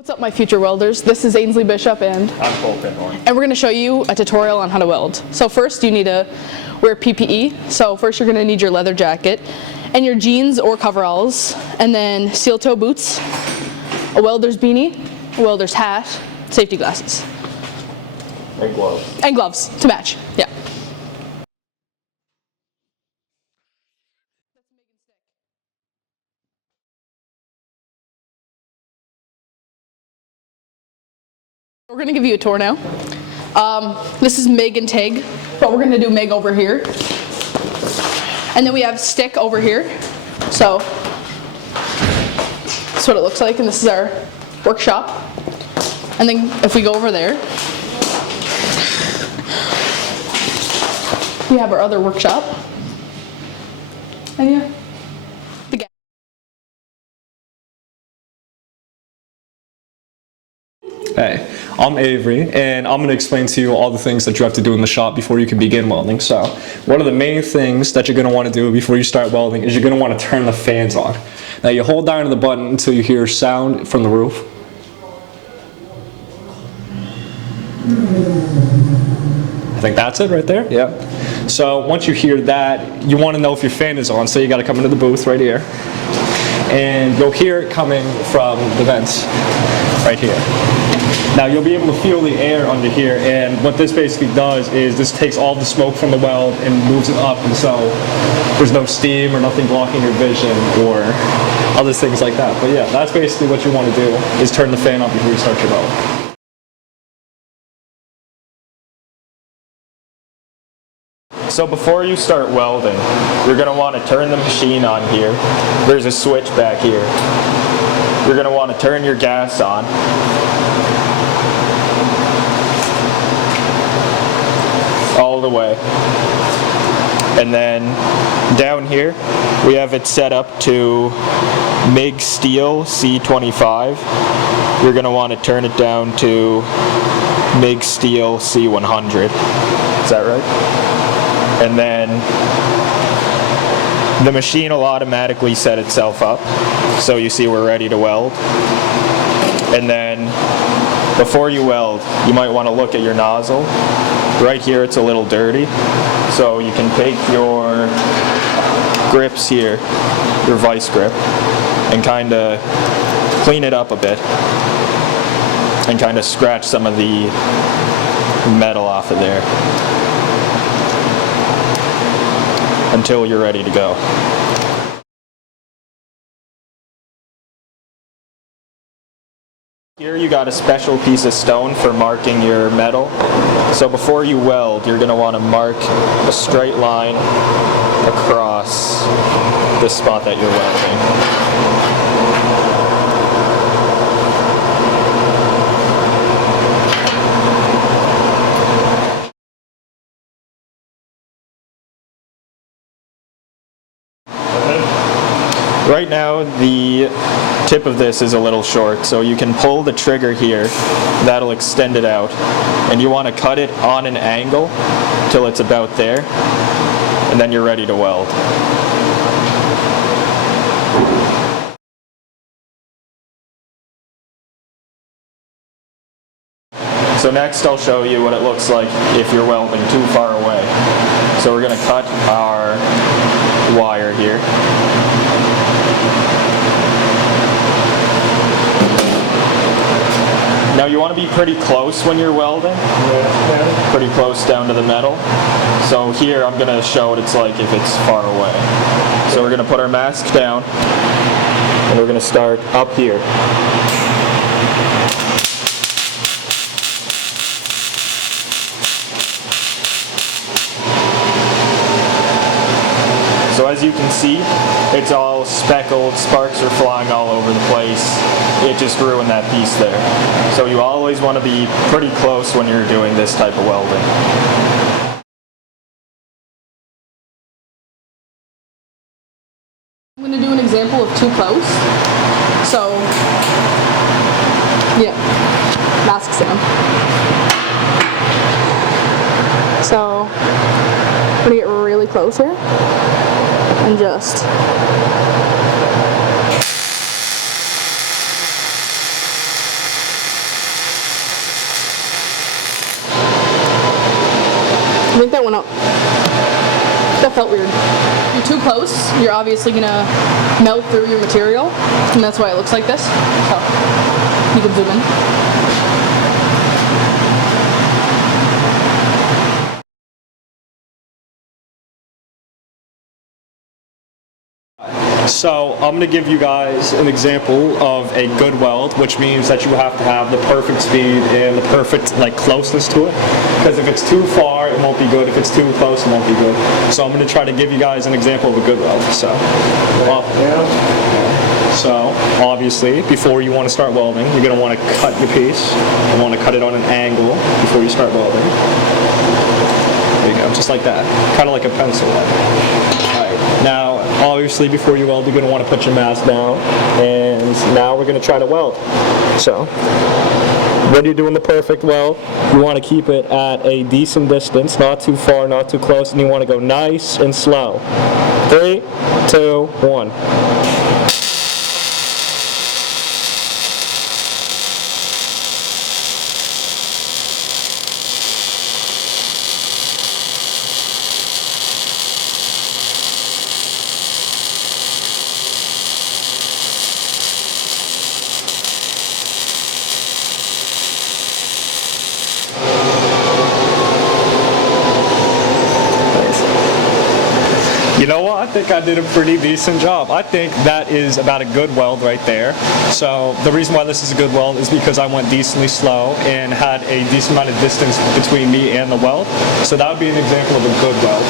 What's up, my future welders? This is Ainsley Bishop and I'm Cole Pinhorn. And we're going to show you a tutorial on how to weld. So first you need to wear PPE. So first you're going to need your leather jacket and your jeans or coveralls, and then steel toe boots, a welder's beanie, a welder's hat, safety glasses. And gloves. And gloves to match, yeah. We're going to give you a tour now. This is Mig and Tig, but we're going to do Mig over here. And then we have Stick over here. So that's what it looks like, and this is our workshop. And then if we go over there, we have our other workshop. And yeah, the gas. Hey, I'm Avery, and I'm going to explain to you all the things that you have to do in the shop before you can begin welding. So, one of the main things that you're going to want to do before you start welding is you're going to want to turn the fans on. Now, you hold down the button until you hear sound from the roof. I think that's it right there, yeah. So, once you hear that, you want to know if your fan is on, so you got to come into the booth right here. And you'll hear it coming from the vents right here. Now you'll be able to feel the air under here, and what this basically does is this takes all the smoke from the weld and moves it up, and so there's no steam or nothing blocking your vision or other things like that. But yeah, that's basically what you want to do, is turn the fan on before you start your weld. So before you start welding, you're going to want to turn the machine on here. There's a switch back here. You're going to want to turn your gas on. All the way. And then down here, we have it set up to MIG Steel C25. You're going to want to turn it down to MIG Steel C100. Is that right? And then the machine will automatically set itself up, so you see we're ready to weld. And then before you weld, you might want to look at your nozzle. Right here it's a little dirty, so you can take your grips here, your vice grip, and kind of clean it up a bit and kind of scratch some of the metal off of there until you're ready to go. Here you got a special piece of stone for marking your metal. So before you weld, you're going to want to mark a straight line across the spot that you're welding. Right now, the tip of this is a little short, so you can pull the trigger here. That'll extend it out. And you want to cut it on an angle till it's about there, and then you're ready to weld. So next I'll show you what it looks like if you're welding too far away. So we're going to cut our wire here. Now you want to be pretty close when you're welding, pretty close down to the metal. So here I'm going to show what it's like if it's far away. So we're going to put our mask down, and we're going to start up here. So as you can see, it's all speckled, sparks are flying all over the place. It just ruined that piece there. So you always want to be pretty close when you're doing this type of welding. I'm going to do an example of too close. So, yeah, masks down. So, I'm going to get really close here. And just That felt weird. You're too close, you're obviously gonna melt through your material, and that's why it looks like this. So, you can zoom in. So I'm going to give you guys an example of a good weld, which means that you have to have the perfect speed and the perfect closeness to it. Because if it's too far, it won't be good. If it's too close, it won't be good. So I'm going to try to give you guys an example of a good weld. So obviously, before you want to start welding, you're going to want to cut your piece. You want to cut it on an angle before you start welding. There you go, just like that. Kind of like a pencil. Alright, now obviously before you weld, you're going to want to put your mask down, and now we're going to try to weld. So when you're doing the perfect weld, you want to keep it at a decent distance, not too far, not too close, and you want to go nice and slow. 3, 2, 1. You know what? I think I did a pretty decent job. I think that is about a good weld right there. So the reason why this is a good weld is because I went decently slow and had a decent amount of distance between me and the weld. So that would be an example of a good weld.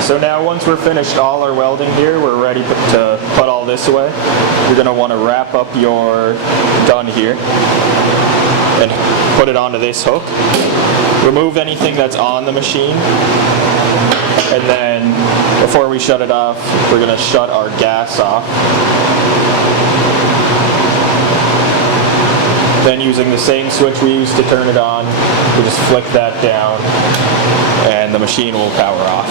So now once we're finished all our welding here, we're ready to put all this away. You're going to want to wrap up your gun here and put it onto this hook. Remove anything that's on the machine, and then before we shut it off, we're going to shut our gas off. Then using the same switch we used to turn it on, we just flick that down and the machine will power off.